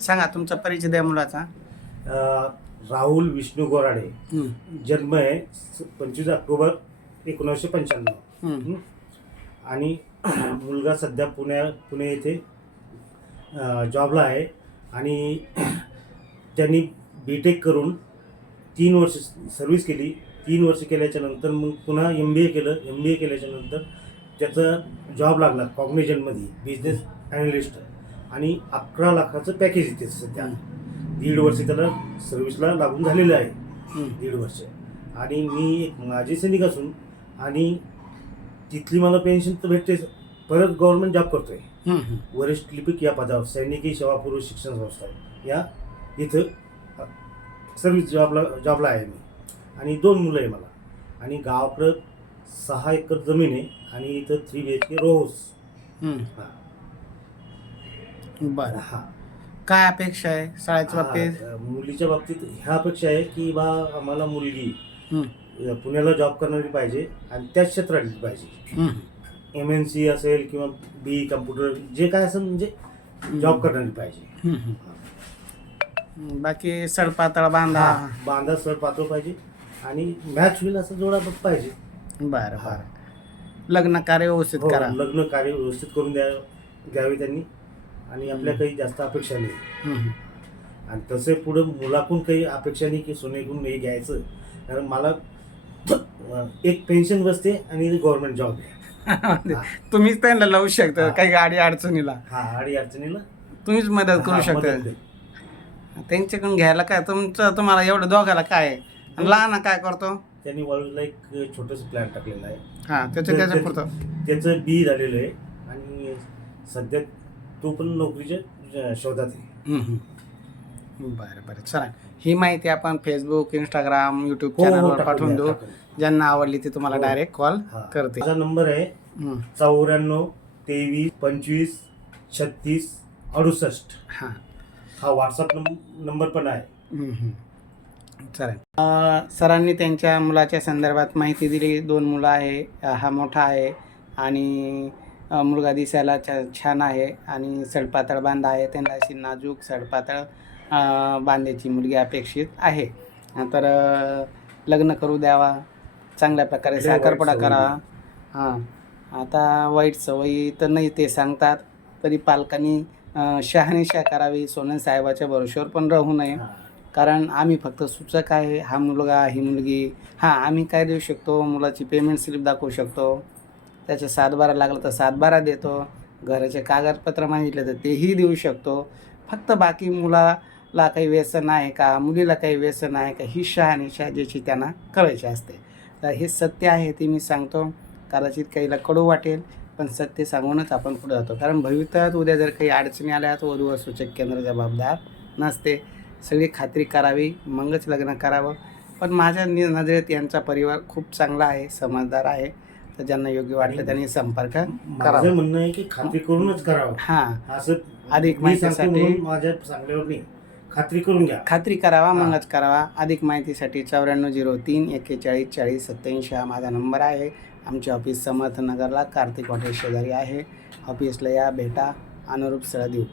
सांगा तुमचा परिचय द्या मुलाचा. राहुल विष्णू गोराडे. जन्म आहे पंचवीस ऑक्टोबर एकोणीसशे पंच्याण्णव? आणि मुलगा सध्या पुण्या पुणे येथे जॉबला आहे. आणि त्यांनी बी टेक करून तीन वर्ष सर्व्हिस केली. तीन वर्ष केल्याच्यानंतर मग पुन्हा एम बी ए केलं. एम बी ए केल्याच्यानंतर त्याचा जॉब लागला कॉग्नेजनमध्ये बिझनेस ॲनालिस्ट आणि अकरा लाखाचं पॅकेज येते सध्या. दीड वर्ष त्याला सर्व्हिसला लागून झालेलं आहे. दीड वर्ष. आणि मी एक माझी सैनिक असून आणि तिथली मला पेन्शन तर भेटते परत गव्हर्नमेंट जॉब करतोय. वरिष्ठ लिपिक या पदावर सैनिकी सेवा पूर्व शिक्षण संस्था या इथं सर्व्हिस जॉबला जॉबला आहे मी. आणि दोन मुलं आहे मला. आणि गावाकडं सहा एकर जमीन आहे आणि इथं थ्री बी एच के रोज हं. बरं. हा. काय अपेक्षा आहे शाळेच्या बाबतीत? हा, मुलीच्या बाबतीत ह्या अपेक्षा आहे की बा आम्हाला मुलगी हं, पुण्याला जॉब करणारी पाहिजे आणि त्याच क्षेत्रातली पाहिजे. हं. एम एन सी असेल किंवा बी कम्प्युटर जे काय असेल म्हणजे जॉब करणारी पाहिजे. हं, हं. बाकी सडपातळ बांधा. हा, बांधा सर पात्र पाहिजे आणि मॅच होईल असं जोडा पाहिजे. बरं हा. बरं. लग्न कार्य व्यवस्थित हो, करा. लग्न कार्य व्यवस्थित करून द्या द्यावे त्यांनी. आणि आपल्या काही जास्त अपेक्षा नाही. आणि तसे पुढे मुलाकडून काही अपेक्षा नाही की सोनेकडून हे घ्यायचं. कारण मला एक पेन्शन बसते आणि गव्हर्नमेंट जॉब आहे. तुम्हीच त्यांना लावू शकता. काही गाडी अडचणीला. हा आणि अडचणीला. तुम्हीच मदत करू शकता. त्यांच्याकडून घ्यायला काय? तुमचं तुम्हाला एवढं दोघाला काय लहान काय करतो? त्यांनी वाळूला एक छोटस प्लॅन टाकलेला आहे. हा त्याचं त्याचं त्याचं बी झालेलं आहे. आणि सध्या तो पण नोकरीच्या शोधात आहे. बरं बरं चला ही माहिती आपण फेसबुक इंस्टाग्राम युट्यूब हो, हो, चॅनलवर टाकून पाठवून द्या, देऊ टाकून द्या. ज्यांना आवडली ती तुम्हाला हो. डायरेक्ट कॉल हा. करते माझा नंबर आहे. चौऱ्याण्णव तेवीस पंचवीस छत्तीस अडुसष्ट हां हा व्हॉट्सअप नंबर पण आहे. चालेल अं, सरांनी त्यांच्या मुलाच्या संदर्भात माहिती दिली दोन मुलं आहे हा मोठा आहे आणि मुलगा दिसायला छा छान आहे आणि सडपातळ बांधा आहे. त्यांना अशी नाजूक सडपातळ बांध्याची मुलगी अपेक्षित आहे. तर लग्न करू द्यावा. चांगल्या प्रकारे साखरपुडा करावा हां. आता वाईट सवयी तर नाही ते सांगतात तरी पालकांनी शहानिशा करावी सोनन साहेबाच्या भरोश्यावर पण राहू नये. कारण आम्ही फक्त सूचक आहे. हा मुलगा ही मुलगी. हां आम्ही काय देऊ शकतो? मुलाची पेमेंट स्लिप दाखवू शकतो. त्याचे सातबारा लागलं तर सातबारा देतो. घराचे कागदपत्र मागितले तर तेही देऊ शकतो. फक्त बाकी मुलाला काही व्यसन आहे का मुलीला काही व्यसन आहे का ही शहानिशा ज्याची त्यांना करायची असते. तर हे सत्य आहे ते मी सांगतो. कदाचित काहीला कडू वाटेल पण सत्य सांगूनच आपण पुढे जातो. कारण भविष्यात उद्या जर काही अडचणी आल्या तर वधू सूचक केंद्र जबाबदार नसते. सगळी खात्री करावी मगच लग्न करावं. पण माझ्या नि- नजरेत यांचा परिवार खूप चांगला आहे समजदार आहे. तर ज्यांना योग्य वाटलं त्यांनी संपर्क माझं करावा. म्हणणं आहे की खात्री करूनच करावं. हां. असं अधिक मी सांगतो माहितीसाठी- म्हणून माझ्या सांगल्यावर नाही. खात्री करून घ्या. खात्री करावा. मगच करावा. अधिक माहितीसाठी चौऱ्याण्णव झिरो तीन एक्केचाळीस चाळीस सत्याऐंशी हा माझा नंबर आहे. आमचे ऑफिस समर्थनगरला कार्तिक हॉटेल शेजारी आहे. ऑफिसला या भेटा. अनुरूप स्थळं देऊ.